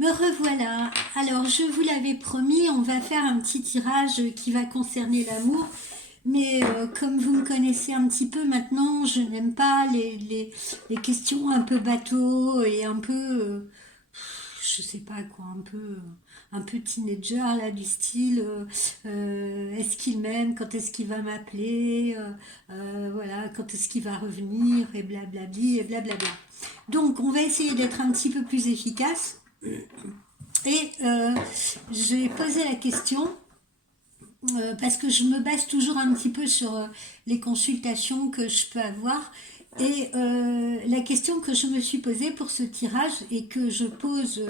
Me revoilà. Alors, je vous l'avais promis, on va faire un petit tirage qui va concerner l'amour. Mais comme vous me connaissez un petit peu maintenant, je n'aime pas les questions un peu bateau et un peu, je sais pas quoi, un peu teenager là, du style est-ce qu'il m'aime, quand est-ce qu'il va m'appeler, voilà, quand est-ce qu'il va revenir, et blablabli, et blablabla. Donc, on va essayer d'être un petit peu plus efficace. Et j'ai posé la question parce que je me base toujours un petit peu sur les consultations que je peux avoir. Et la question que je me suis posée pour ce tirage et que je pose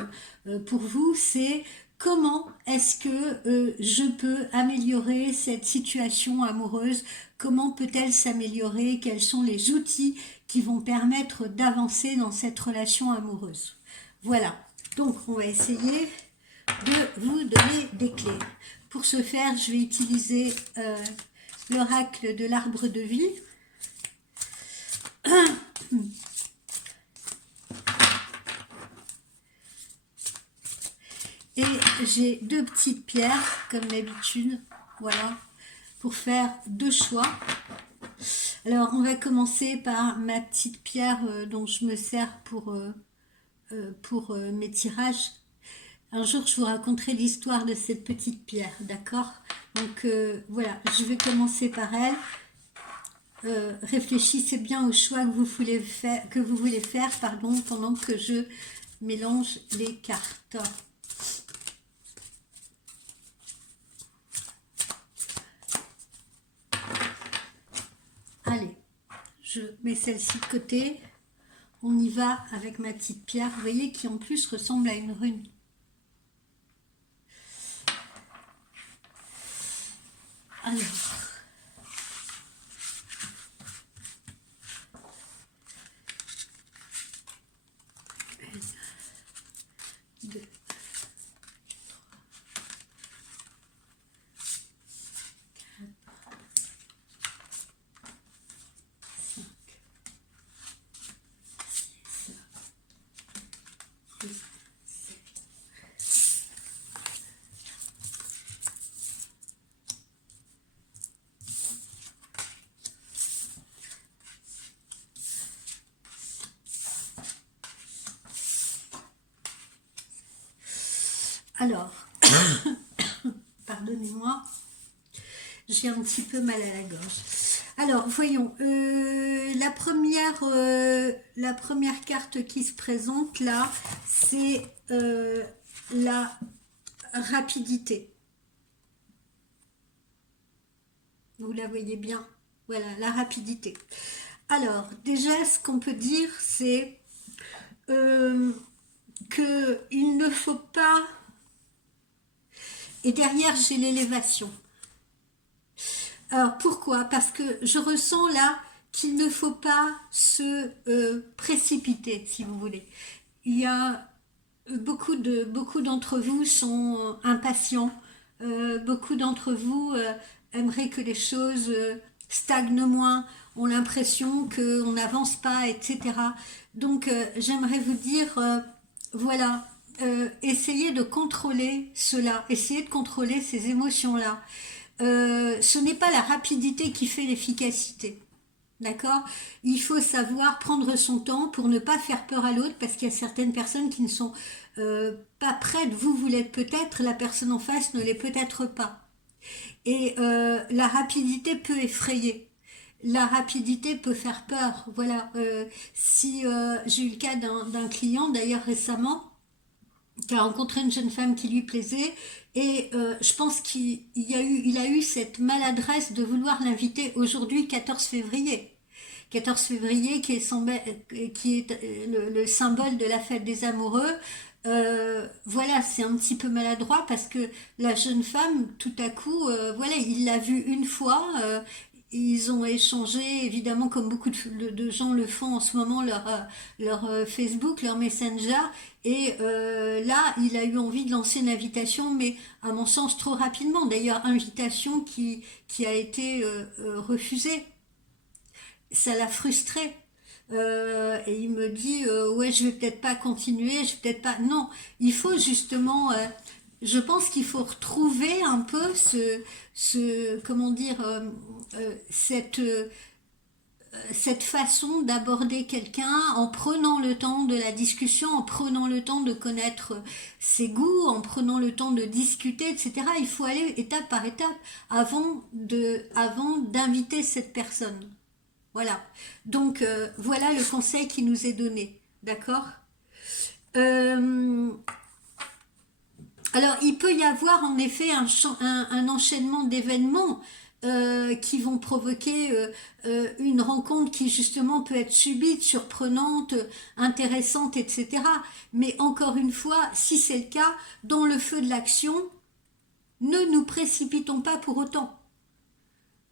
pour vous, c'est comment est-ce que je peux améliorer cette situation amoureuse? Comment peut-elle s'améliorer? Quels sont les outils qui vont permettre d'avancer dans cette relation amoureuse? Voilà. Donc, on va essayer de vous donner des clés. Pour ce faire, je vais utiliser l'oracle de l'arbre de vie. Et j'ai deux petites pierres, comme d'habitude, voilà, pour faire deux choix. Alors, on va commencer par ma petite pierre dont je me sers pour mes tirages. Un jour, je vous raconterai l'histoire de cette petite pierre, d'accord? Donc, voilà, je vais commencer par elle. Réfléchissez bien au choix que vous voulez faire, pardon, pendant que je mélange les cartes. Allez, je mets celle-ci de côté. On y va avec ma petite pierre, vous voyez, qui en plus ressemble à une rune. Alors, deux, alors, pardonnez-moi, j'ai un petit peu mal à la gorge. Alors, voyons, la première carte qui se présente là, c'est la rapidité. Vous la voyez bien. Voilà, la rapidité. Alors, déjà, ce qu'on peut dire, c'est qu'il ne faut pas... Et derrière, j'ai l'élévation. Alors, pourquoi? Parce que je ressens là qu'il ne faut pas se précipiter, si vous voulez. Il y a beaucoup d'entre vous sont impatients. Beaucoup d'entre vous aimeraient que les choses stagnent moins, ont l'impression qu'on n'avance pas, etc. Donc j'aimerais vous dire, voilà, essayez de contrôler cela, essayez de contrôler ces émotions-là. Ce n'est pas la rapidité qui fait l'efficacité. D'accord? Il faut savoir prendre son temps pour ne pas faire peur à l'autre parce qu'il y a certaines personnes qui ne sont pas prêtes. Vous l'êtes peut-être, la personne en face ne l'est peut-être pas. Et la rapidité peut effrayer. La rapidité peut faire peur. Voilà. Si j'ai eu le cas d'un client d'ailleurs récemment qui a rencontré une jeune femme qui lui plaisait et je pense il a eu cette maladresse de vouloir l'inviter aujourd'hui 14 février. 14 février qui est le symbole de la fête des amoureux. Voilà, c'est un petit peu maladroit parce que la jeune femme, tout à coup, voilà, il l'a vue une fois, ils ont échangé, évidemment, comme beaucoup de gens le font en ce moment, leur Facebook, leur Messenger, et là, il a eu envie de lancer une invitation, mais à mon sens trop rapidement. D'ailleurs, invitation qui a été refusée. Ça l'a frustré. et il me dit ouais, je vais peut-être pas continuer, je vais peut-être pas. Non, il faut justement, je pense qu'il faut retrouver un peu comment dire, cette façon d'aborder quelqu'un en prenant le temps de la discussion, en prenant le temps de connaître ses goûts, en prenant le temps de discuter, etc. Il faut aller étape par étape avant d'inviter cette personne. Voilà. Donc voilà le conseil qui nous est donné. D'accord. euh, alors, il peut y avoir en effet un enchaînement d'événements qui vont provoquer une rencontre qui justement peut être subite, surprenante, intéressante, etc. Mais encore une fois, si c'est le cas, dans le feu de l'action, ne nous précipitons pas pour autant.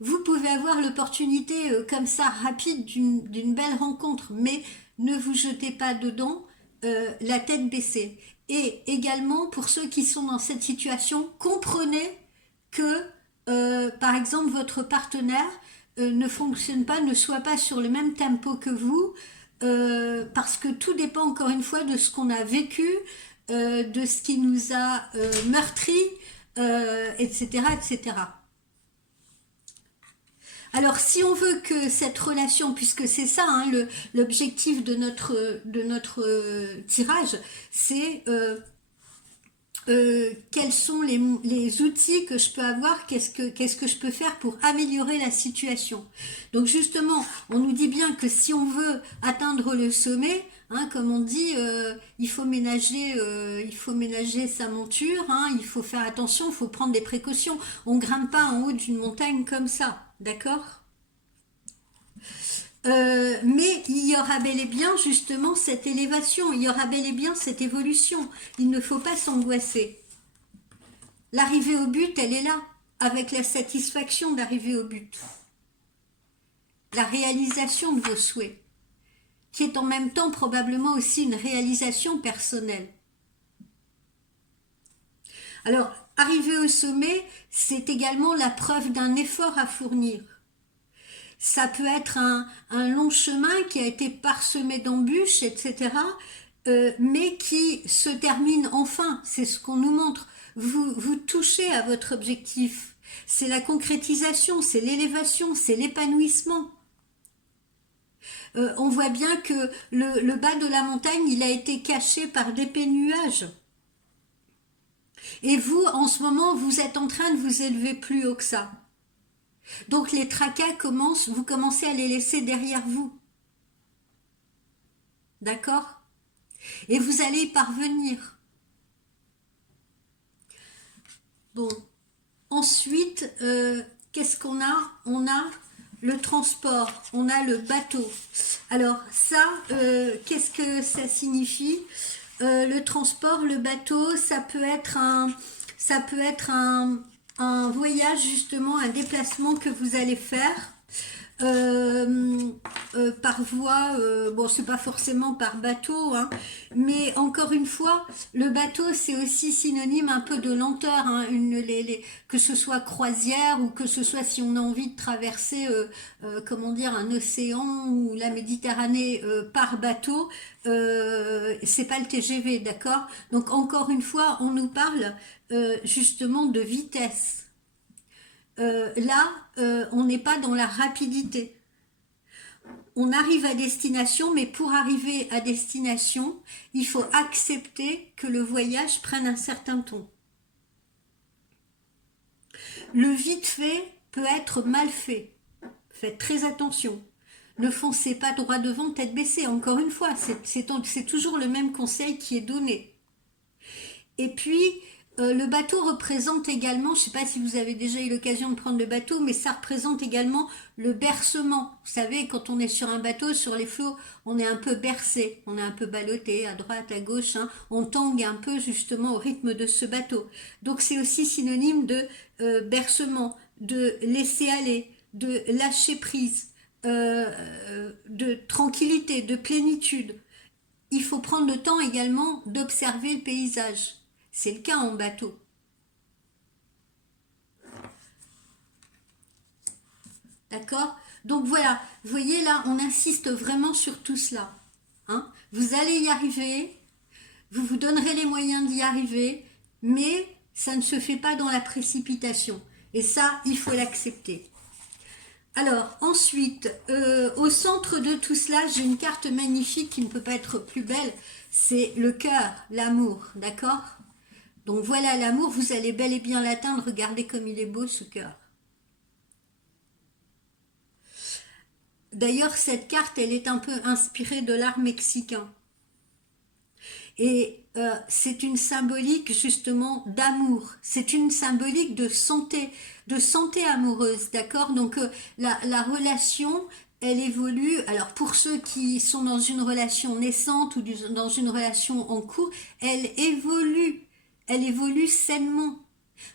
Vous pouvez avoir l'opportunité comme ça rapide d'une belle rencontre, mais ne vous jetez pas dedans la tête baissée. Et également pour ceux qui sont dans cette situation, comprenez que par exemple votre partenaire ne fonctionne pas, ne soit pas sur le même tempo que vous, parce que tout dépend encore une fois de ce qu'on a vécu, de ce qui nous a meurtri, etc., etc. Alors, si on veut que cette relation, puisque c'est ça hein, l'objectif de notre tirage, c'est quels sont les outils que je peux avoir, qu'est-ce que je peux faire pour améliorer la situation. Donc justement, on nous dit bien que si on veut atteindre le sommet, hein, comme on dit, il faut ménager sa monture, hein, il faut faire attention, il faut prendre des précautions. On ne grimpe pas en haut d'une montagne comme ça, d'accord? Mais il y aura bel et bien justement cette élévation, il y aura bel et bien cette évolution. Il ne faut pas s'angoisser. L'arrivée au but, elle est là, avec la satisfaction d'arriver au but. La réalisation de vos souhaits, qui est en même temps probablement aussi une réalisation personnelle. Alors, arriver au sommet, c'est également la preuve d'un effort à fournir. Ça peut être un long chemin qui a été parsemé d'embûches, etc., mais qui se termine enfin. C'est ce qu'on nous montre. Vous touchez à votre objectif. C'est la concrétisation, c'est l'élévation, c'est l'épanouissement. On voit bien que le bas de la montagne, il a été caché par d'épais nuages. Et vous, en ce moment, vous êtes en train de vous élever plus haut que ça. Donc les tracas commencent, vous commencez à les laisser derrière vous. D'accord? Et vous allez y parvenir. Bon. Ensuite, qu'est-ce qu'on a? On a le transport, on a le bateau. Alors ça, qu'est-ce que ça signifie? Le transport, le bateau, ça peut être un voyage justement, un déplacement que vous allez faire par voie, bon c'est pas forcément par bateau, hein, mais encore une fois, le bateau c'est aussi synonyme un peu de lenteur, hein, que ce soit croisière ou que ce soit si on a envie de traverser, comment dire, un océan ou la Méditerranée par bateau, c'est pas le TGV, d'accord? Donc encore une fois, on nous parle justement de vitesse. Là, on n'est pas dans la rapidité. On arrive à destination, mais pour arriver à destination, il faut accepter que le voyage prenne un certain temps. Le vite fait peut être mal fait. Faites très attention. Ne foncez pas droit devant, tête baissée. Encore une fois, c'est toujours le même conseil qui est donné. Et puis, le bateau représente également, je ne sais pas si vous avez déjà eu l'occasion de prendre le bateau, mais ça représente également le bercement. Vous savez, quand on est sur un bateau, sur les flots, on est un peu bercé, on est un peu ballotté à droite, à gauche, hein, on tangue un peu justement au rythme de ce bateau. Donc c'est aussi synonyme de bercement, de laisser aller, de lâcher prise, de tranquillité, de plénitude. Il faut prendre le temps également d'observer le paysage. C'est le cas en bateau. D'accord? Donc voilà, vous voyez là, on insiste vraiment sur tout cela. Hein. Vous allez y arriver, vous vous donnerez les moyens d'y arriver, mais ça ne se fait pas dans la précipitation. Et ça, il faut l'accepter. Alors, ensuite, au centre de tout cela, j'ai une carte magnifique qui ne peut pas être plus belle. C'est le cœur, l'amour, d'accord? Donc voilà l'amour, vous allez bel et bien l'atteindre. Regardez comme il est beau ce cœur. D'ailleurs, cette carte, elle est un peu inspirée de l'art mexicain. Et c'est une symbolique justement d'amour. C'est une symbolique de santé amoureuse, d'accord? Donc la relation, elle évolue. Alors pour ceux qui sont dans une relation naissante ou dans une relation en cours, elle évolue sainement.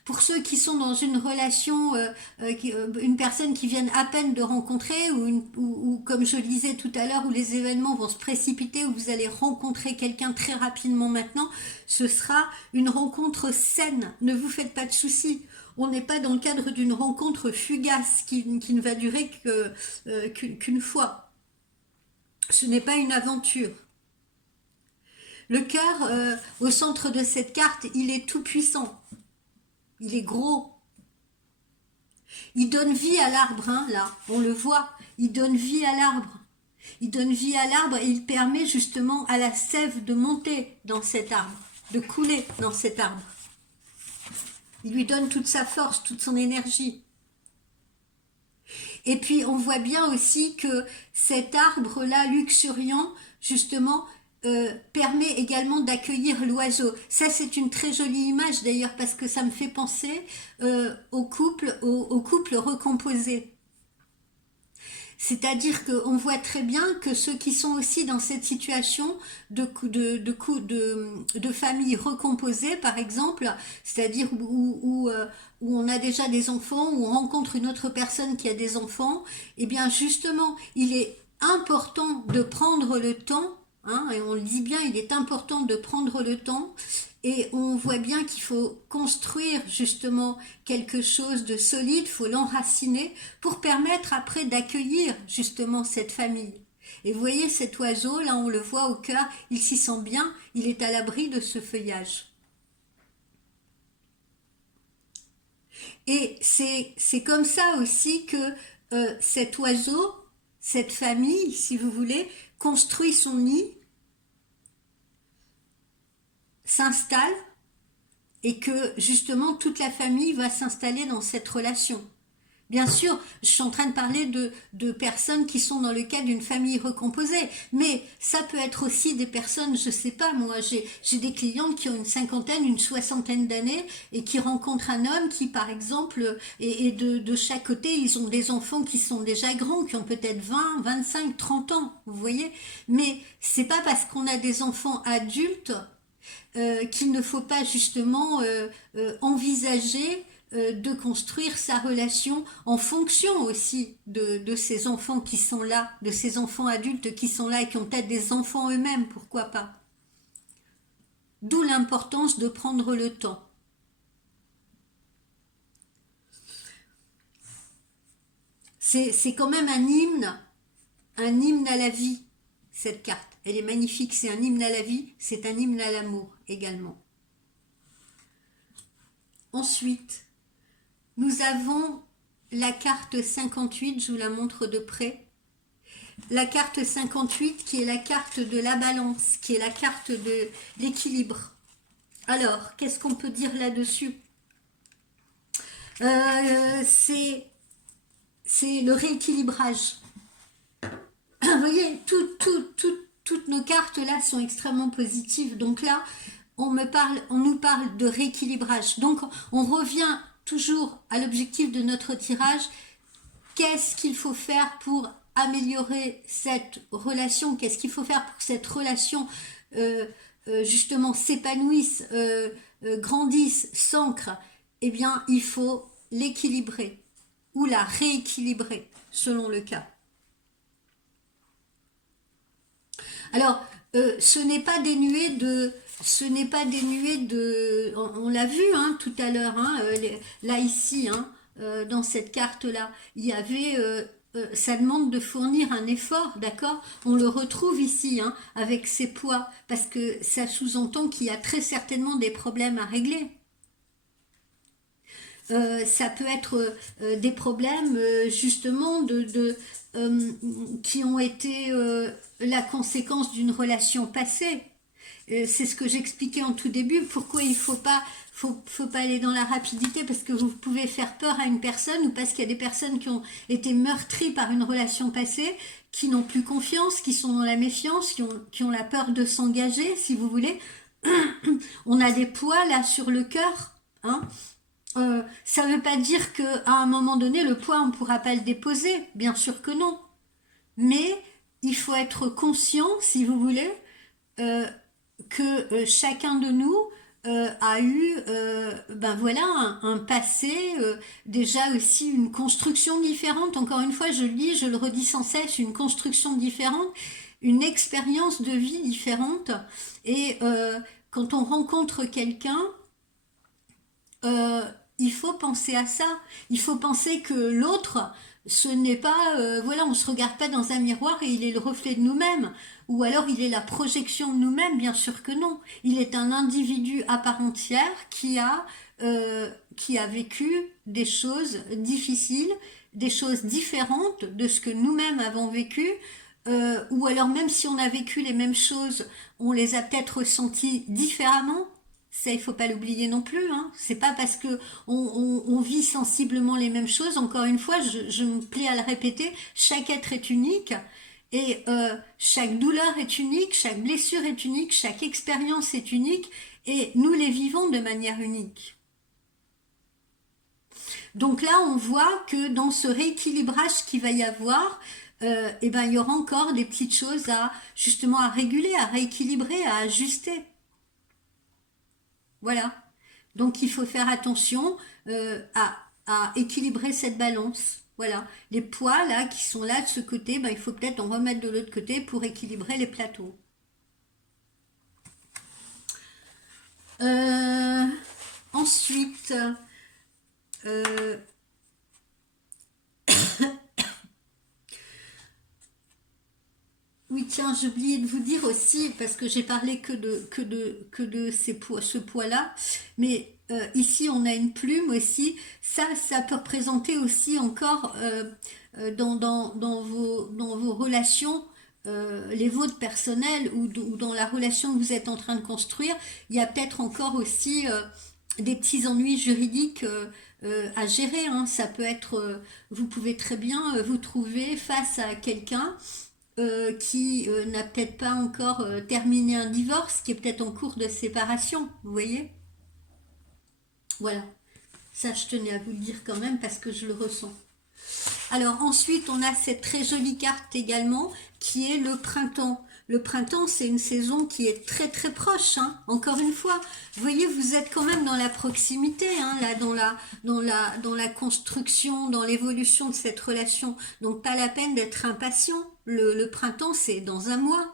Pour ceux qui sont dans une relation, une personne qui viennent à peine de rencontrer, ou comme je le disais tout à l'heure, où les événements vont se précipiter, où vous allez rencontrer quelqu'un très rapidement maintenant, ce sera une rencontre saine. Ne vous faites pas de soucis. On n'est pas dans le cadre d'une rencontre fugace qui ne va durer qu'une fois. Ce n'est pas une aventure. Le cœur, au centre de cette carte, il est tout puissant. Il est gros. Il donne vie à l'arbre, hein, là, on le voit. Il donne vie à l'arbre. Il donne vie à l'arbre et il permet justement à la sève de monter dans cet arbre, de couler dans cet arbre. Il lui donne toute sa force, toute son énergie. Et puis on voit bien aussi que cet arbre-là, luxuriant, justement, permet également d'accueillir l'oiseau. Ça, c'est une très jolie image d'ailleurs parce que ça me fait penser au couple recomposé. C'est-à-dire qu'on voit très bien que ceux qui sont aussi dans cette situation de famille recomposée, par exemple, c'est-à-dire où on a déjà des enfants, où on rencontre une autre personne qui a des enfants, eh bien justement, il est important de prendre le temps. Hein, et on le dit bien, il est important de prendre le temps et on voit bien qu'il faut construire justement quelque chose de solide, il faut l'enraciner pour permettre après d'accueillir justement cette famille. Et vous voyez cet oiseau, là on le voit au cœur, il s'y sent bien, il est à l'abri de ce feuillage. Et c'est comme ça aussi que cet oiseau, cette famille, si vous voulez, construit son nid, s'installe et que justement toute la famille va s'installer dans cette relation. Bien sûr, je suis en train de parler de personnes qui sont dans le cadre d'une famille recomposée, mais ça peut être aussi des personnes, je sais pas, moi j'ai des clientes qui ont une cinquantaine, une soixantaine d'années et qui rencontrent un homme qui par exemple, et de chaque côté, ils ont des enfants qui sont déjà grands, qui ont peut-être 20, 25, 30 ans, vous voyez, mais c'est pas parce qu'on a des enfants adultes qu'il ne faut pas justement envisager de construire sa relation en fonction aussi de ces enfants qui sont là, de ces enfants adultes qui sont là et qui ont peut-être des enfants eux-mêmes, pourquoi pas. D'où l'importance de prendre le temps. C'est quand même un hymne à la vie, cette carte. Elle est magnifique, c'est un hymne à la vie, c'est un hymne à l'amour également. Ensuite, nous avons la carte 58, je vous la montre de près. La carte 58 qui est la carte de la balance, qui est la carte de l'équilibre. Alors, qu'est-ce qu'on peut dire là-dessus? C'est le rééquilibrage. Vous voyez, toutes nos cartes là sont extrêmement positives. Donc là, on nous parle de rééquilibrage. Donc, on revient toujours à l'objectif de notre tirage. Qu'est-ce qu'il faut faire pour améliorer cette relation? Qu'est-ce qu'il faut faire pour que cette relation justement s'épanouisse, grandisse, s'ancre? Eh bien, il faut l'équilibrer ou la rééquilibrer selon le cas. Alors, ce n'est pas dénué de, on l'a vu hein, tout à l'heure, hein, là ici, hein, dans cette carte-là, il y avait ça demande de fournir un effort, d'accord? On le retrouve ici, hein, avec ces poids, parce que ça sous-entend qu'il y a très certainement des problèmes à régler. Ça peut être des problèmes justement qui ont été la conséquence d'une relation passée. C'est ce que j'expliquais en tout début, pourquoi il faut pas aller dans la rapidité, parce que vous pouvez faire peur à une personne, ou parce qu'il y a des personnes qui ont été meurtries par une relation passée, qui n'ont plus confiance, qui sont dans la méfiance, qui ont la peur de s'engager, si vous voulez. On a des poids là sur le cœur, hein. Ça ne veut pas dire qu'à un moment donné, le poids, on ne pourra pas le déposer. Bien sûr que non. Mais il faut être conscient, si vous voulez, que chacun de nous a eu ben voilà, un passé, déjà aussi une construction différente. Encore une fois, je le dis, je le redis sans cesse, une construction différente, une expérience de vie différente. Et quand on rencontre quelqu'un, il faut penser à ça. Il faut penser que l'autre, ce n'est pas, voilà, on se regarde pas dans un miroir et il est le reflet de nous-mêmes. Ou alors il est la projection de nous-mêmes, bien sûr que non. Il est un individu à part entière qui a vécu des choses difficiles, des choses différentes de ce que nous-mêmes avons vécu. Ou alors même si on a vécu les mêmes choses, on les a peut-être ressenties différemment. Ça, il faut pas l'oublier non plus, hein. C'est pas parce que on vit sensiblement les mêmes choses. Encore une fois, je me plais à le répéter. Chaque être est unique et chaque douleur est unique, chaque blessure est unique, chaque expérience est unique et nous les vivons de manière unique. Donc là, on voit que dans ce rééquilibrage qu'il va y avoir, eh ben, il y aura encore des petites choses justement à réguler, à rééquilibrer, à ajuster. Voilà. Donc il faut faire attention à équilibrer cette balance. Voilà. Les poids là qui sont là de ce côté, ben, il faut peut-être en remettre de l'autre côté pour équilibrer les plateaux. Ensuite, oui, tiens, j'ai oublié de vous dire aussi, parce que j'ai parlé que de ce poids-là, mais ici on a une plume aussi. Ça peut représenter aussi encore dans vos relations, les vôtres personnelles ou dans la relation que vous êtes en train de construire. Il y a peut-être encore aussi des petits ennuis juridiques à gérer, hein. Ça peut être, vous pouvez très bien vous trouver face à quelqu'un qui n'a peut-être pas encore terminé un divorce, qui est peut-être en cours de séparation, vous voyez? Voilà, ça je tenais à vous le dire quand même parce que je le ressens. Alors ensuite, on a cette très jolie carte également qui est le printemps. Le printemps, c'est une saison qui est très très proche, hein. Encore une fois, vous voyez, vous êtes quand même dans la proximité, hein, là, dans la construction, dans l'évolution de cette relation. Donc pas la peine d'être impatient. Le printemps, c'est dans un mois.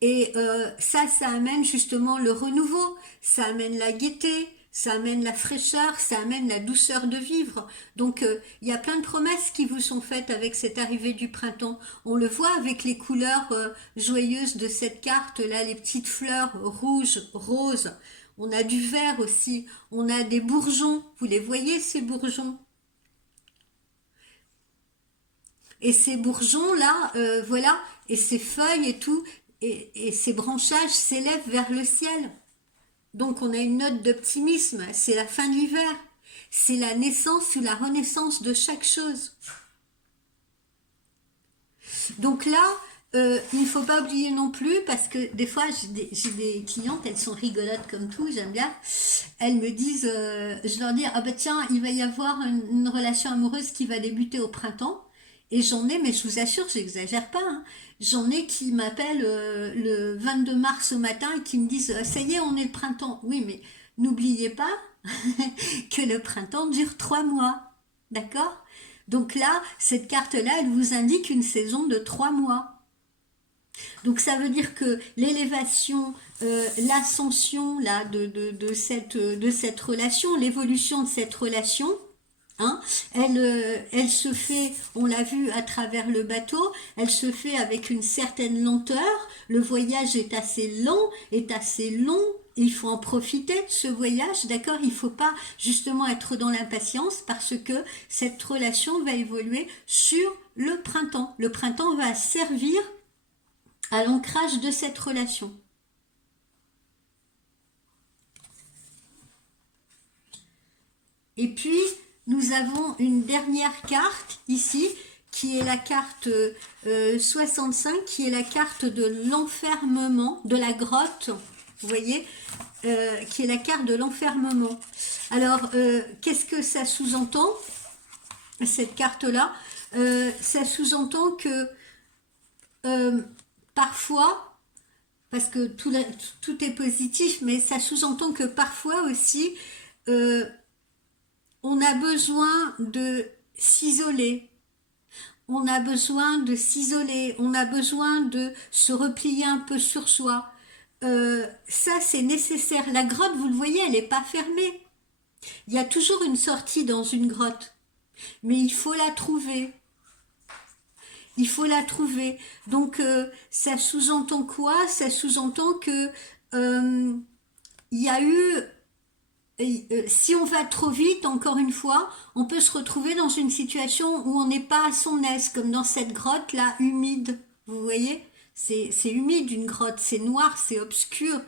Et ça amène justement le renouveau, ça amène la gaieté, ça amène la fraîcheur, ça amène la douceur de vivre. Donc il y a plein de promesses qui vous sont faites avec cette arrivée du printemps. On le voit avec les couleurs joyeuses de cette carte, là, les petites fleurs rouges, roses. On a du vert aussi, on a des bourgeons. Vous les voyez ces bourgeons? Et ces bourgeons-là, voilà, et ces feuilles et tout, et ces branchages s'élèvent vers le ciel. Donc on a une note d'optimisme, c'est la fin de l'hiver, c'est la naissance ou la renaissance de chaque chose. Donc là, il ne faut pas oublier non plus, parce que des fois j'ai des clientes, elles sont rigolotes comme tout, j'aime bien, elles me disent, je leur dis, ah bah tiens, il va y avoir une relation amoureuse qui va débuter au printemps, et j'en ai, mais je vous assure, j'exagère pas, hein, j'en ai qui m'appellent le 22 mars au matin et qui me disent, ça y est, on est le printemps. Oui, mais n'oubliez pas que le printemps dure 3 mois, d'accord? Donc là, cette carte-là, elle vous indique une saison de 3 mois. Donc ça veut dire que l'élévation, l'ascension là de cette relation, l'évolution de cette relation, Hein, elle se fait, on l'a vu à travers le bateau, elle se fait avec une certaine lenteur. Le voyage est assez long. Il faut en profiter de ce voyage, d'accord? Il ne faut pas justement être dans l'impatience parce que cette relation va évoluer sur le printemps. Le printemps va servir à l'ancrage de cette relation. Et puis, nous avons une dernière carte ici, qui est la carte 65, qui est la carte de l'enfermement, de la grotte, vous voyez, qui est la carte de l'enfermement. Alors, qu'est-ce que ça sous-entend, cette carte-là? Ça sous-entend que parfois, parce que tout est positif, mais ça sous-entend que parfois aussi, on a besoin de s'isoler. On a besoin de s'isoler. On a besoin de se replier un peu sur soi. Ça, c'est nécessaire. La grotte, vous le voyez, elle n'est pas fermée. Il y a toujours une sortie dans une grotte. Mais il faut la trouver. Il faut la trouver. Donc, ça sous-entend quoi? Ça sous-entend que il y a eu si on va trop vite, encore une fois, on peut se retrouver dans une situation où on n'est pas à son aise, comme dans cette grotte là, humide. Vous voyez, c'est humide une grotte, c'est noir, c'est obscur.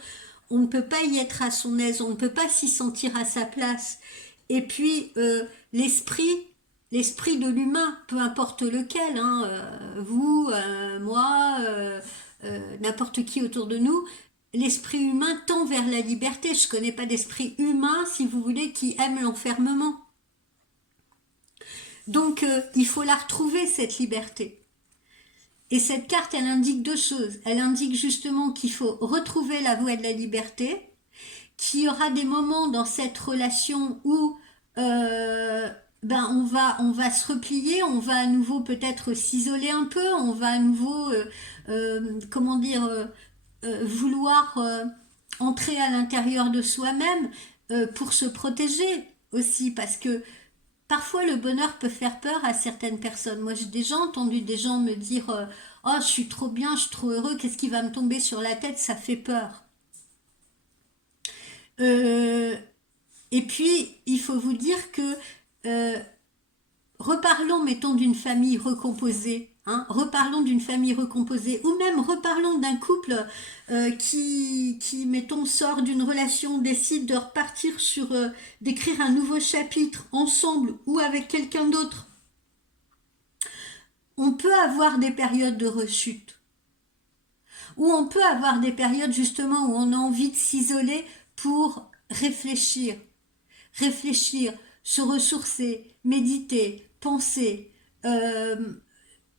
On ne peut pas y être à son aise, on ne peut pas s'y sentir à sa place. Et puis l'esprit de l'humain, peu importe lequel, hein, vous, moi, n'importe qui autour de nous, l'esprit humain tend vers la liberté. Je ne connais pas d'esprit humain, si vous voulez, qui aime l'enfermement. Donc, il faut la retrouver, cette liberté. Et cette carte, elle indique deux choses. Elle indique justement qu'il faut retrouver la voie de la liberté, qu'il y aura des moments dans cette relation où on va se replier, on va à nouveau peut-être s'isoler un peu, on va à nouveau, vouloir entrer à l'intérieur de soi-même pour se protéger aussi, parce que parfois le bonheur peut faire peur à certaines personnes. Moi j'ai déjà entendu des gens me dire oh je suis trop bien, je suis trop heureux, qu'est-ce qui va me tomber sur la tête, ça fait peur. Euh, et puis il faut vous dire que euh, reparlons, mettons, d'une famille recomposée. Hein, reparlons d'une famille recomposée, ou même reparlons d'un couple mettons, sort d'une relation, décide de repartir sur, d'écrire un nouveau chapitre ensemble ou avec quelqu'un d'autre. On peut avoir des périodes de rechute, ou on peut avoir des périodes justement où on a envie de s'isoler pour réfléchir, se ressourcer, méditer, penser, euh,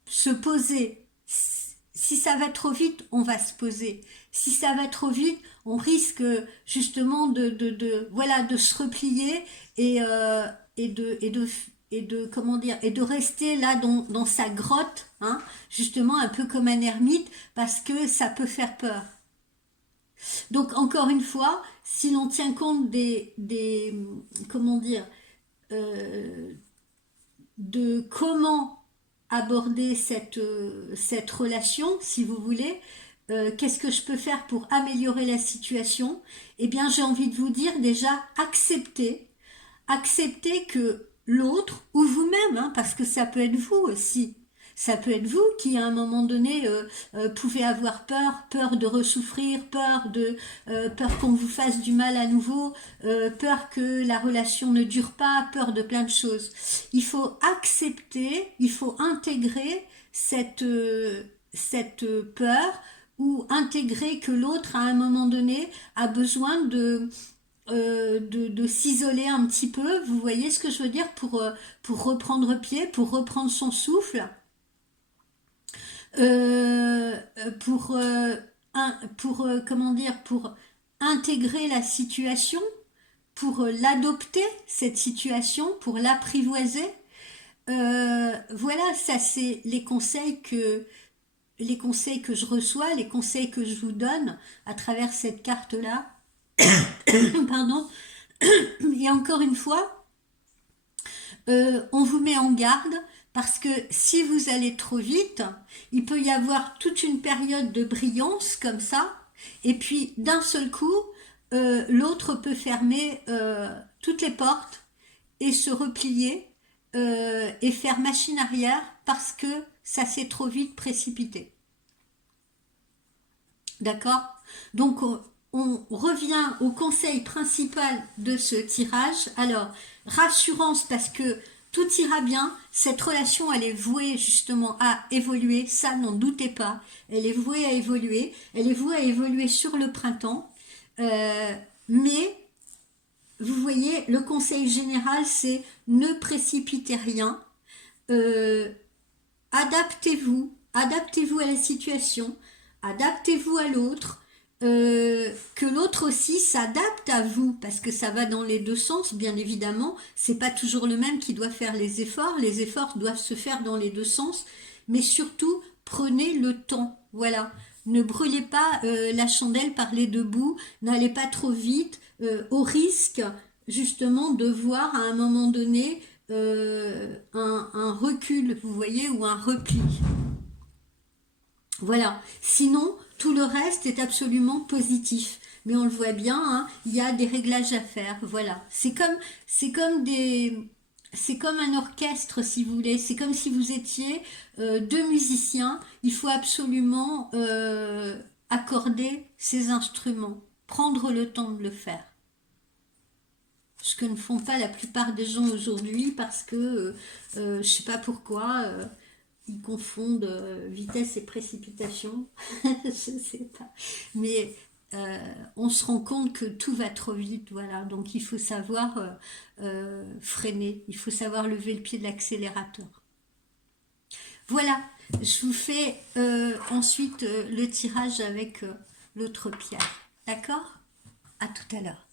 se poser. Si ça va trop vite, on va se poser. Si ça va trop vite, on risque justement de se replier et de rester là dans sa grotte, hein, justement un peu comme un ermite, parce que ça peut faire peur. Donc encore une fois, si l'on tient compte comment dire, euh, de comment aborder cette relation, si vous voulez, qu'est-ce que je peux faire pour améliorer la situation? Eh bien, j'ai envie de vous dire déjà, accepter que l'autre, ou vous-même, hein, parce que ça peut être vous aussi, ça peut être vous qui à un moment donné pouvez avoir peur de ressouffrir, peur qu'on vous fasse du mal à nouveau, peur que la relation ne dure pas, peur de plein de choses. Il faut accepter, il faut intégrer cette peur, ou intégrer que l'autre à un moment donné a besoin de s'isoler un petit peu, vous voyez ce que je veux dire, pour reprendre pied, pour reprendre son souffle, euh, pour, comment dire, pour intégrer la situation, pour l'adopter, cette situation, pour l'apprivoiser. Voilà, ça c'est les conseils que je reçois, les conseils que je vous donne à travers cette carte-là. Pardon. Et encore une fois, on vous met en garde parce que si vous allez trop vite, il peut y avoir toute une période de brillance comme ça, et puis d'un seul coup, l'autre peut fermer toutes les portes et se replier et faire machine arrière parce que ça s'est trop vite précipité. D'accord? Donc on revient au conseil principal de ce tirage. Alors, rassurance parce que tout ira bien. Cette relation, elle est vouée justement à évoluer. Ça, n'en doutez pas. Elle est vouée à évoluer. Elle est vouée à évoluer sur le printemps. Mais, vous voyez, le conseil général, c'est ne précipitez rien. Euh, adaptez-vous à la situation, adaptez-vous à l'autre, que l'autre aussi s'adapte à vous, parce que ça va dans les deux sens, bien évidemment. C'est pas toujours le même qui doit faire les efforts doivent se faire dans les deux sens, mais surtout prenez le temps, voilà. Ne brûlez pas la chandelle par les deux bouts, n'allez pas trop vite, au risque justement de voir à un moment donné un recul, vous voyez, ou un repli. Voilà. Sinon, tout le reste est absolument positif. Mais on le voit bien, hein, il y a des réglages à faire. Voilà. C'est comme un orchestre, si vous voulez. C'est comme si vous étiez deux musiciens. Il faut absolument accorder ces instruments, prendre le temps de le faire. Ce que ne font pas la plupart des gens aujourd'hui parce que je sais pas pourquoi ils confondent vitesse et précipitation. Je sais pas. Mais on se rend compte que tout va trop vite, voilà. Donc il faut savoir freiner, il faut savoir lever le pied de l'accélérateur. Voilà, je vous fais ensuite le tirage avec l'autre pierre. D'accord? À tout à l'heure.